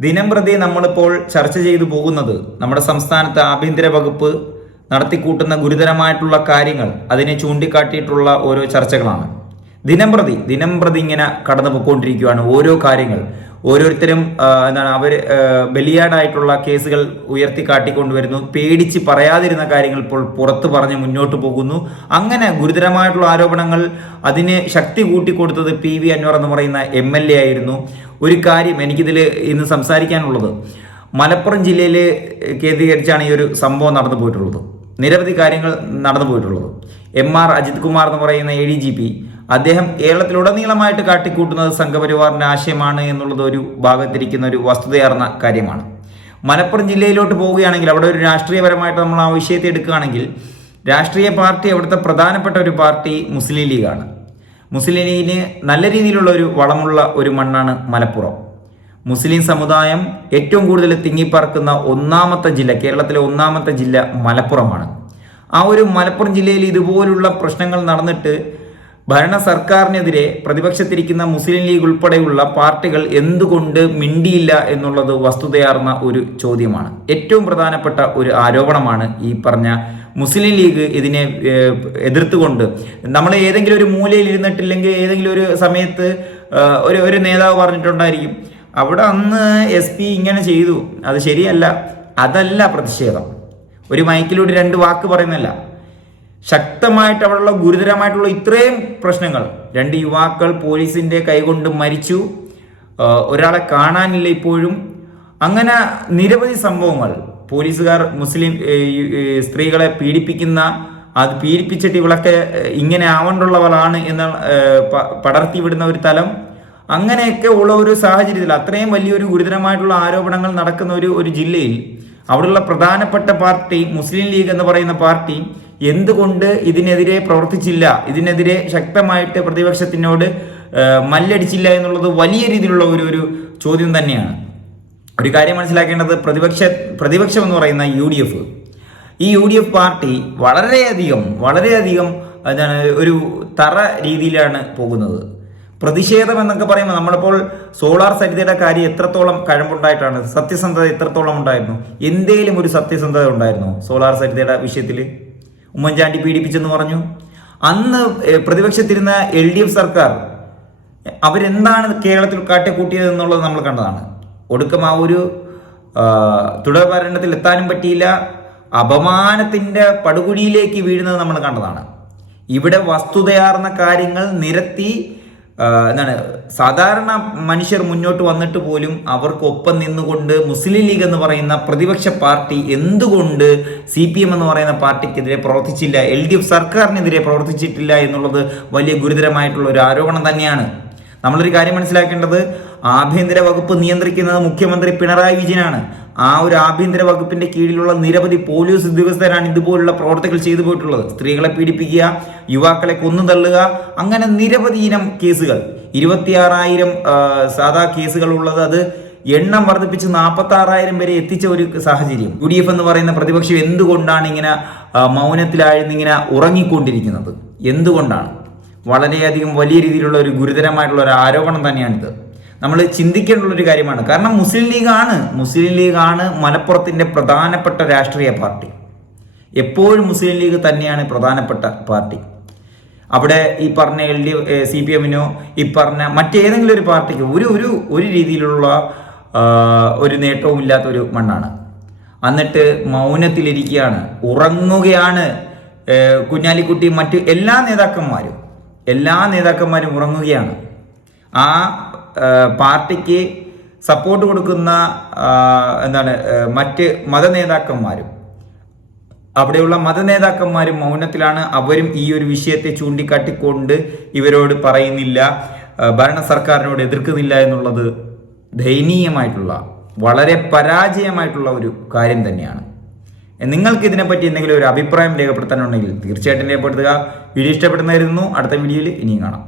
ദിനംപ്രതി നമ്മളിപ്പോൾ ചർച്ച ചെയ്തു പോകുന്നത് നമ്മുടെ സംസ്ഥാനത്ത് ആഭ്യന്തര വകുപ്പ് നടത്തിക്കൂട്ടുന്ന ഗുരുതരമായിട്ടുള്ള കാര്യങ്ങൾ അതിനെ ചൂണ്ടിക്കാട്ടിയിട്ടുള്ള ഓരോ ചർച്ചകളാണ്. ദിനംപ്രതി ദിനംപ്രതി ഇങ്ങനെ കടന്നു പോയിക്കൊണ്ടിരിക്കുകയാണ് ഓരോ കാര്യങ്ങൾ. ഓരോരുത്തരും എന്താണ് അവർ ബലിയാടായിട്ടുള്ള കേസുകൾ ഉയർത്തി കാട്ടിക്കൊണ്ടുവരുന്നു പേടിച്ച് പറയാതിരുന്ന കാര്യങ്ങൾ ഇപ്പോൾ പുറത്തു പറഞ്ഞ് മുന്നോട്ട് പോകുന്നു. അങ്ങനെ ഗുരുതരമായിട്ടുള്ള ആരോപണങ്ങൾ അതിന് ശക്തി കൂട്ടിക്കൊടുത്തത് പി വി അൻവർ എന്ന് പറയുന്ന എം എൽ എ ആയിരുന്നു. ഒരു കാര്യം എനിക്കിതിൽ ഇന്ന് സംസാരിക്കാനുള്ളത്. മലപ്പുറം ജില്ലയിൽ കേന്ദ്രീകരിച്ചാണ് ഈ ഒരു സംഭവം നടന്നു പോയിട്ടുള്ളത്. നിരവധി കാര്യങ്ങൾ നടന്നു പോയിട്ടുള്ളത്. എം ആർ അജിത് കുമാർ എന്ന് പറയുന്ന എ ഡി ജി പി അദ്ദേഹം കേരളത്തിലുടനീളമായിട്ട് കാട്ടിക്കൂട്ടുന്നത് സംഘപരിവാറിന്റെ ആശയമാണ് എന്നുള്ളത് ഒരു ഭാഗത്തിരിക്കുന്ന ഒരു വസ്തുതയാർന്ന കാര്യമാണ്. മലപ്പുറം ജില്ലയിലോട്ട് പോവുകയാണെങ്കിൽ അവിടെ ഒരു രാഷ്ട്രീയപരമായിട്ട് നമ്മൾ ആ വിഷയത്തെ എടുക്കുകയാണെങ്കിൽ രാഷ്ട്രീയ പാർട്ടി അവിടുത്തെ പ്രധാനപ്പെട്ട ഒരു പാർട്ടി മുസ്ലിം ലീഗാണ്. മുസ്ലിം ലീഗിന് നല്ല രീതിയിലുള്ള ഒരു വളമുള്ള ഒരു മണ്ണാണ് മലപ്പുറം. മുസ്ലിം സമുദായം ഏറ്റവും കൂടുതൽ തിങ്ങിപ്പറക്കുന്ന ഒന്നാമത്തെ ജില്ല കേരളത്തിലെ ഒന്നാമത്തെ ജില്ല മലപ്പുറമാണ്. ആ ഒരു മലപ്പുറം ജില്ലയിൽ ഇതുപോലുള്ള പ്രശ്നങ്ങൾ നടന്നിട്ട് ഭരണ സർക്കാരിനെതിരെ പ്രതിപക്ഷത്തിരിക്കുന്ന മുസ്ലിം ലീഗ് ഉൾപ്പെടെയുള്ള പാർട്ടികൾ എന്തുകൊണ്ട് മിണ്ടിയില്ല എന്നുള്ളത് വസ്തുതയാർന്ന ഒരു ചോദ്യമാണ്. ഏറ്റവും പ്രധാനപ്പെട്ട ഒരു ആരോപണമാണ് ഈ പറഞ്ഞ മുസ്ലിം ലീഗ് ഇതിനെ എതിർത്തുകൊണ്ട്. നമ്മൾ ഏതെങ്കിലും ഒരു മൂലയിൽ ഇരുന്നിട്ടില്ലെങ്കിൽ ഏതെങ്കിലും ഒരു സമയത്ത് ഒരു ഒരു നേതാവ് പറഞ്ഞിട്ടുണ്ടായിരിക്കും അവിടെ അന്ന് എസ് പി ഇങ്ങനെ ചെയ്തു. അത് ശരിയല്ല. അതല്ല പ്രതിഷേധം. ഒരു മൈക്കിലൂടെ രണ്ട് വാക്ക് പറയുന്നല്ല ശക്തമായിട്ട് അവിടെയുള്ള ഗുരുതരമായിട്ടുള്ള ഇത്രയും പ്രശ്നങ്ങൾ. രണ്ട് യുവാക്കൾ പോലീസിന്റെ കൈകൊണ്ട് മരിച്ചു. ഒരാളെ കാണാനില്ല ഇപ്പോഴും. അങ്ങനെ നിരവധി സംഭവങ്ങൾ. പോലീസുകാർ മുസ്ലിം സ്ത്രീകളെ പീഡിപ്പിക്കുന്ന അത് പീഡിപ്പിച്ചിട്ട് ഇവളൊക്കെ ഇങ്ങനെ ആവേണ്ടുള്ളവളാണ് എന്ന് പടർത്തി വിടുന്ന ഒരു തലം. അങ്ങനെയൊക്കെ ഉള്ള ഒരു സാഹചര്യത്തിൽ അത്രയും വലിയൊരു ഗുരുതരമായിട്ടുള്ള ആരോപണങ്ങൾ നടക്കുന്ന ഒരു ഒരു ജില്ലയിൽ അവിടെയുള്ള പ്രധാനപ്പെട്ട പാർട്ടി മുസ്ലിം ലീഗ് എന്ന് പറയുന്ന പാർട്ടി എന്തുകൊണ്ട് ഇതിനെതിരെ പ്രവർത്തിച്ചില്ല? ഇതിനെതിരെ ശക്തമായിട്ട് പ്രതിപക്ഷത്തിനോട് മല്ലടിച്ചില്ല എന്നുള്ളത് വലിയ രീതിയിലുള്ള ഒരു ഒരു ചോദ്യം തന്നെയാണ്. ഒരു കാര്യം മനസ്സിലാക്കേണ്ടത് പ്രതിപക്ഷ പ്രതിപക്ഷം എന്ന് പറയുന്ന യു ഡി എഫ്. ഈ യു ഡി എഫ് പാർട്ടി വളരെയധികം വളരെയധികം എന്താണ് ഒരു തറ രീതിയിലാണ് പോകുന്നത്. പ്രതിഷേധം എന്നൊക്കെ പറയുമ്പോൾ നമ്മളിപ്പോൾ സോളാർ സരിതയുടെ കാര്യം എത്രത്തോളം കഴമ്പുണ്ടായിട്ടാണ് സത്യസന്ധത എത്രത്തോളം ഉണ്ടായിരുന്നു? എന്തെങ്കിലും ഒരു സത്യസന്ധത ഉണ്ടായിരുന്നു സോളാർ സരിതയുടെ വിഷയത്തിൽ ഉമ്മൻചാണ്ടി പീഡിപ്പിച്ചെന്ന് പറഞ്ഞു. അന്ന് പ്രതിപക്ഷത്തിരുന്ന എൽ ഡി എഫ് സർക്കാർ അവരെന്താണ് കേരളത്തിൽ കാട്ടിക്കൂട്ടിയത് എന്നുള്ളത് നമ്മൾ കണ്ടതാണ്. ഒടുക്കം ആ ഒരു തുടർ ഭരണത്തിൽ എത്താനും പറ്റിയില്ല. അപമാനത്തിന്റെ പടുകുഴിയിലേക്ക് വീഴുന്നത് നമ്മൾ കണ്ടതാണ്. ഇവിടെ വസ്തുതയാർന്ന കാര്യങ്ങൾ നിരത്തി എന്താണ് സാധാരണ മനുഷ്യർ മുന്നോട്ട് വന്നിട്ട് പോലും അവർക്കൊപ്പം നിന്നുകൊണ്ട് മുസ്ലിം ലീഗ് എന്ന് പറയുന്ന പ്രതിപക്ഷ പാർട്ടി എന്തുകൊണ്ട് സി പി എം എന്ന് പറയുന്ന പാർട്ടിക്കെതിരെ പ്രവർത്തിച്ചില്ല? എൽ ഡി എഫ് സർക്കാരിനെതിരെ പ്രവർത്തിച്ചിട്ടില്ല എന്നുള്ളത് വലിയ ഗുരുതരമായിട്ടുള്ള ഒരു ആരോപണം തന്നെയാണ്. നമ്മളൊരു കാര്യം മനസ്സിലാക്കേണ്ടത് ആഭ്യന്തര വകുപ്പ് നിയന്ത്രിക്കുന്നത് മുഖ്യമന്ത്രി പിണറായി വിജയനാണ്. ആ ഒരു ആഭ്യന്തര വകുപ്പിന്റെ കീഴിലുള്ള നിരവധി പോലീസ് ഉദ്യോഗസ്ഥരാണ് ഇതുപോലുള്ള പ്രവർത്തികൾ ചെയ്തു പോയിട്ടുള്ളത്. സ്ത്രീകളെ പീഡിപ്പിക്കുക യുവാക്കളെ കൊന്നു തള്ളുക അങ്ങനെ നിരവധി ഇനം കേസുകൾ. ഇരുപത്തിയാറായിരം സാധാ കേസുകൾ ഉള്ളത് അത് എണ്ണം വർദ്ധിപ്പിച്ച് നാൽപ്പത്തി ആറായിരം വരെ എത്തിച്ച ഒരു സാഹചര്യം. യു ഡി എഫ് എന്ന് പറയുന്ന പ്രതിപക്ഷം എന്തുകൊണ്ടാണ് ഇങ്ങനെ മൗനത്തിലായിരുന്നിങ്ങനെ ഉറങ്ങിക്കൊണ്ടിരിക്കുന്നത്? എന്തുകൊണ്ടാണ്? വളരെയധികം വലിയ രീതിയിലുള്ള ഒരു ഗുരുതരമായിട്ടുള്ള ഒരു ആരോപണം തന്നെയാണിത്. നമ്മൾ ചിന്തിക്കേണ്ടുള്ളൊരു കാര്യമാണ്. കാരണം മുസ്ലിം ലീഗാണ്. മുസ്ലിം ലീഗാണ് മലപ്പുറത്തിന്റെ പ്രധാനപ്പെട്ട രാഷ്ട്രീയ പാർട്ടി. എപ്പോഴും മുസ്ലിം ലീഗ് തന്നെയാണ് പ്രധാനപ്പെട്ട പാർട്ടി. അവിടെ ഈ പറഞ്ഞ എൽ ഡി സി പി എമ്മിനോ ഈ പറഞ്ഞ മറ്റേതെങ്കിലും ഒരു പാർട്ടിക്ക് ഒരു ഒരു ഒരു രീതിയിലുള്ള ഒരു നേട്ടവും ഇല്ലാത്ത ഒരു മണ്ണാണ്. എന്നിട്ട് മൗനത്തിലിരിക്കുകയാണ്. ഉറങ്ങുകയാണ്. കുഞ്ഞാലിക്കുട്ടി മറ്റ് എല്ലാ നേതാക്കന്മാരും. എല്ലാ നേതാക്കന്മാരും ഉറങ്ങുകയാണ്. ആ ആ, പാർട്ടിക്ക് സപ്പോർട്ട് കൊടുക്കുന്ന എന്താണ് മറ്റ് മത നേതാക്കന്മാരും അവിടെയുള്ള മത നേതാക്കന്മാരും മൗനത്തിലാണ്. അവരും ഈ ഒരു വിഷയത്തെ ചൂണ്ടിക്കാട്ടിക്കൊണ്ട് ഇവരോട് പറയുന്നില്ല. ഭരണ സർക്കാരിനോട് എതിർക്കുന്നില്ല എന്നുള്ളത് ദയനീയമായിട്ടുള്ള വളരെ പരാജയമായിട്ടുള്ള ഒരു കാര്യം തന്നെയാണ്. നിങ്ങൾക്ക് ഇതിനെപ്പറ്റി എന്തെങ്കിലും ഒരു അഭിപ്രായം രേഖപ്പെടുത്താനുണ്ടെങ്കിൽ തീർച്ചയായിട്ടും രേഖപ്പെടുത്തുക. വീഡിയോ ഇഷ്ടപ്പെടുന്നതായിരുന്നു അടുത്ത വീഡിയോയിൽ ഇനിയും കാണാം.